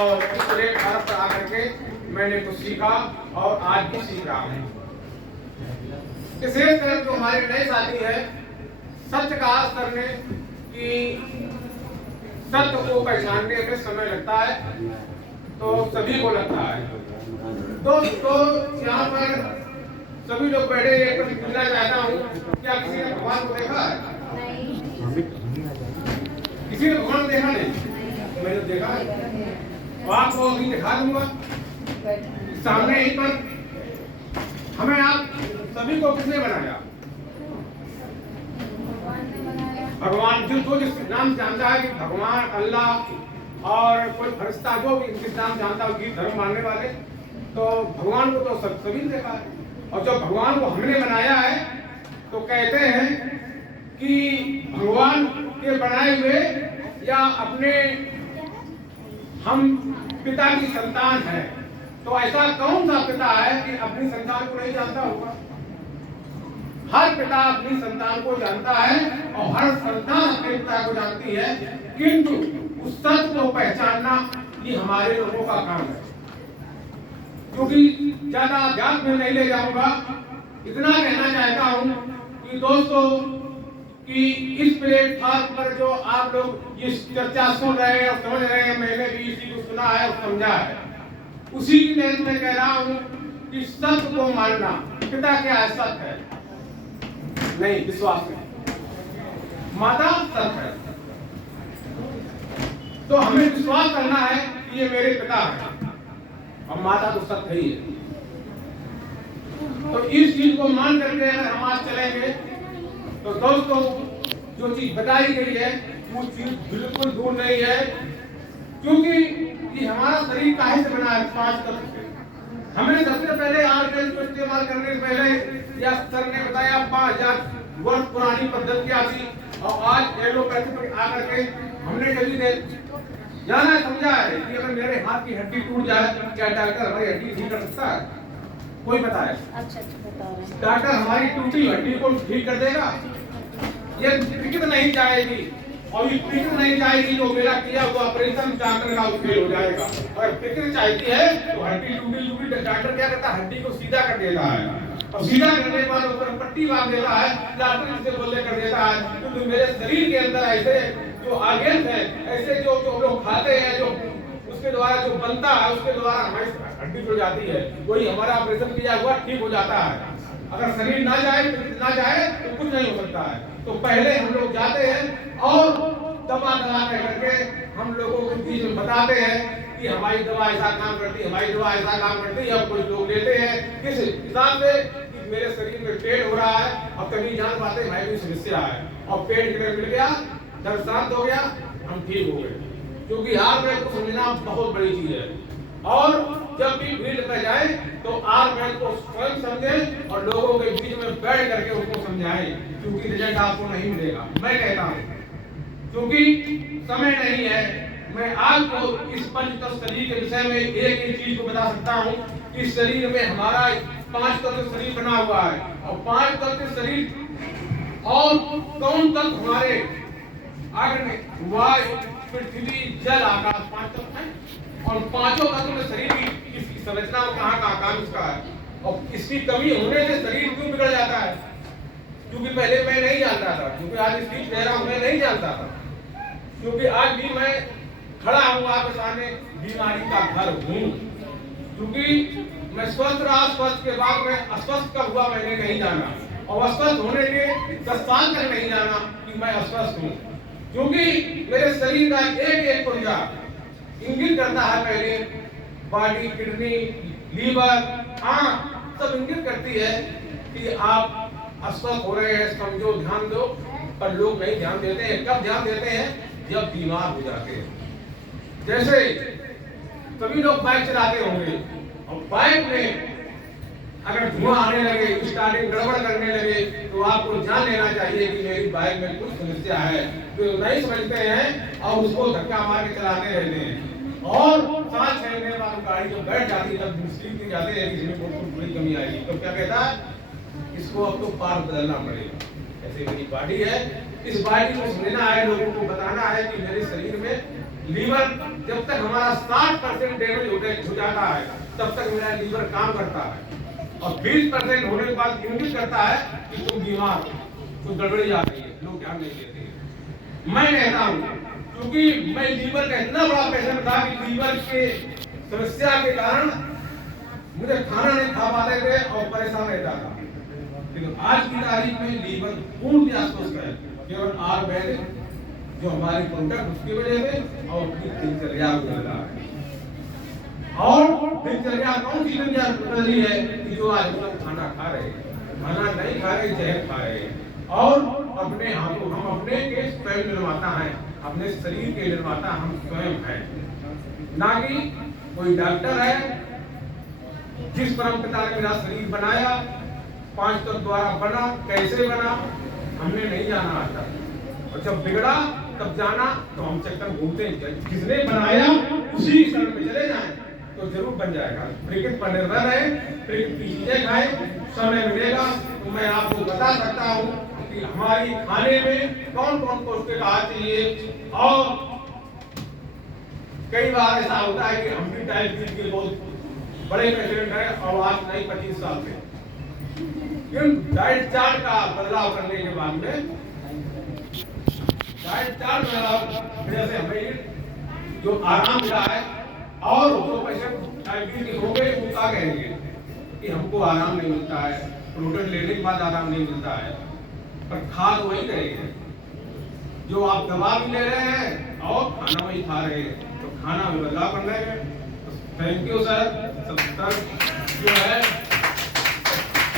और इस प्लेटफार्म पर आकर के मैंने कुछ सीखा और आज भी सीख रहा हूँ। विशेष तरह जो हमारे नए साथी है, सत्य का आस करने की सत्य को पहचानने में समय लगता है, तो सभी को लगता है। दोस्तों, यहाँ पर सभी लोग बैठे, एक पूछना चाहता हूँ, क्या किसी ने भगवान को देखा है? किसी ने भगवान देखा नहीं? मैंने देखा है, और आपको अभी दिखा दूंगा सामने ही पर। हमें आप सभी को किसने बनाया? भगवान। जो जिस नाम जानता है कि भगवान, अल्लाह और कोई फरिश्ता, जो भी जिस नाम जानता है उसकी धर्म मानने वाले, तो भगवान को तो सभी देखा है। और जब भगवान को हमने बनाया है तो कहते हैं कि भगवान के बनाए हुए या अपने हम पिता की संतान है। तो ऐसा कौन सा पिता है कि अपनी संतान को नहीं जानता होगा? हर पिता अपनी संतान को जानता है और हर संतान अपने पिता को जानती है, किंतु उस सत्य को पहचानना ये हमारे लोगों का काम है। क्योंकि ज्यादा अध्यात्म में नहीं ले जाऊंगा, इतना कहना चाहता हूं कि दोस्तों कि इस प्लेटफॉर्म पर जो आप लोग ये चर्चा सुन रहे हैं और समझ रहे हैं, मैंने भी इसी को सुना है और समझा है, उसी की नियत में कह रहा हूं कि सत्य को मानना। पिता क्या है? सत्य है नहीं, विश्वास नहीं। माता सत्य है, तो हमें विश्वास करना है कि ये मेरे पिता है और माता तो सत्य ही है। तो इस चीज को मान करके अगर हम आज चलेंगे तो दोस्तों जो चीज बताई गई है वो चीज बिल्कुल दूर नहीं है। क्योंकि ये हमारा शरीर काहे से बना है? 5 तत्व से। हमने सबसे पहले ऑर्गेन को इस्तेमाल करने से पहले या सर ने बताया 5000 वर्ष पुरानी पद्धति थी, और आज एलोपैथी पर आकर के हमने कभी जाना समझा है कि अगर मेरे हाथ की हड्डी टूट जाए तो क्या डॉक्टर हमारी हड्डी ठीक कर सकता है? कोई बताए? अच्छा बता रहे हैं। डॉक्टर हमारी टूटी हड्डी को ठीक कर देगा? ये टिकट नहीं जाएगी, और ये टिकट नहीं जाएगी तो मेरा किया हुआ ऑपरेशन डॉक्टर का फेल हो जाएगा। और टिकट चाहती है तो हड्डी टूटी डॉक्टर क्या करता है? हड्डी को सीधा कर देता है, और सीधा करने के बाद ऊपर पट्टी बांध देता है, डॉक्टर इसे बोलने कर देता है। क्योंकि मेरे शरीर के अंदर ऐसे जो आर्गन है, ऐसे जो लोग खाते हैं, जो उसके द्वारा जो बनता है, उसके द्वारा हमारी हड्डी जुड़ जाती है, वही हमारा ऑपरेशन किया हुआ ठीक हो जाता है। अगर शरीर ना जाए तो कुछ नहीं हो सकता है। तो पहले हम लोग जाते हैं और दवा करके हम लोगों के बीच में बताते हैं कि हमारी दवा ऐसा काम करती है, हमारी दवा ऐसा काम करती है। और कुछ लोग लेते हैं किस हिसाब से कि मेरे शरीर में पेट हो रहा है, और कभी जान पाते हैं भाई कोई समस्या है, और पेट मिल गया, दर्द शांत हो गया, हम ठीक हो गए। क्योंकि आयुर्वेद को समझना बहुत बड़ी चीज है। और जब भी भीड़ में जाए तो आयुर्वेद को स्वयं समझे और लोगों के बीच में बैठ करके उनको समझाएं, क्योंकि रिजल्ट आपको नहीं मिलेगा। मैं कहता हूँ क्योंकि समय नहीं है, मैं आपको इस पंचतत्व शरीर के विषय में एक ही चीज को बता सकता हूँ कि शरीर में हमारा 5 तत्व शरीर बना हुआ है, और 5 तत्व शरीर और कौन तत्व हमारे आगे में वायु, पृथ्वी, जल, आकाश 5 तत्व हैं। और पांचों तत्वों में शरीर की इसकी संरचना में कहाँ का काम इसका है, और इसकी कमी होने से शरीर क्यों बिगड़ जाता है? क्योंकि पहले मैं नहीं जानता था, क्योंकि आज इसकी चेहरा मैं नहीं जानता था, क्योंकि आज भी मैं खड़ा हूँ आपके सामने बीमारी का घर हूँ। क्योंकि मैं स्वस्थ रहा, स्वस्थ के बाद में अस्वस्थ कब हुआ मैंने नहीं जाना, और अस्वस्थ होने के 10 साल तक नहीं जाना कि मैं अस्वस्थ हूँ। क्योंकि मेरे शरीर का एक पुर्जा इंगित करता है, पहले बॉडी, किडनी, लीवर, आंख सब इंगित करती है कि आप अस्वस्थ हो रहे हैं, समझो, ध्यान दो। पर लोग नहीं ध्यान देते हैं। कब ध्यान देते हैं? जब बीमार हो जाते हैं। जैसे सभी लोग बाइक चलाते होंगे, और बाइक में अगर धुआं आने लगे, स्टार्टिंग गड़बड़ करने लगे, तो आपको जान लेना चाहिए कि मेरी बाइक में कुछ समस्या है। तो नहीं समझते हैं और उसको धक्का मार के चलाते रहते हैं, और सांस छीनने वाली गाड़ी जो बैठ जाती है, जब स्लीप में जाते हैं इसमें बहुत बड़ी कमी आएगी, तो क्या कहता है? इसको अब तो पार बदलना पड़ेगा। ऐसे मेरी बॉडी है, इस बॉडी को समझना है, लोगों को बताना है कि मेरे शरीर में लीवर जब तक हमारा 60% डैमेज हो जाता है तब तक मेरा लीवर काम करता है, और 20% होने के बाद इंगित करता है कि तुम बीमार हो, कुछ गड़बड़ी आ रही है, लोग ध्यान नहीं देते। मैं कहता हूँ क्योंकि मैं लीवर का इतना बड़ा पेशेंट था कि लीवर के समस्या के कारण मुझे खाना नहीं खा पाते थे और परेशान रहता था, लेकिन आज की तारीख में लीवर पूर्ण आश्वस्त है, केवल आयुर्वेदिक जो हमारे प्रोडक्ट उसकी वजह से और उसकी दिनचर्या बदल रहा है। और दिनचर्या कौन सी दिनचर्या बदल रही है कि जो आज हम लोग खाना खा रहे हैं, खाना नहीं खा रहे, जहर खा रहे हैं, और अपने हाथों हम अपने के स्वयं निर्माता हैं, अपने शरीर के निर्माता हम स्वयं हैं, ना कि कोई डॉक्टर है। जिस परम पिता ने मेरा शरीर बनाया, 5 तत्व द्वारा बना, कैसे बना हमने नहीं जाना आज तक, और जब बिगड़ा तब जाना तो हम चक्कर घूमते हैं। जिसने बनाया उसी शरण में चले जाएं तो जरूर बन जाएगा। प्रकृति पर निर्भर रहे, प्रकृति की चीजें खाए, समय मिलेगा तो मैं आपको बता सकता हूँ कि हमारी खाने में कौन कौन पौष्टिक आहार चाहिए। और कई बार ऐसा होता है कि हम भी डायबिटीज के बहुत बड़े पेशेंट हैं और आज नहीं 25 साल से, डाइट चार्ट का बदलाव करने के बाद में डाइट चार्ट वजह से हमें जो आराम मिला है, और जो पेशेंट डायबिटीज हो गए वो क्या कहेंगे कि हमको आराम नहीं मिलता है, प्रोटीन लेने के बाद आराम नहीं मिलता है, पर खा तो वही रहे हैं जो आप दवा भी ले रहे हैं और खाना वही खा रहे हैं, तो खाना में बदलाव करना है। Thank you sir. जो है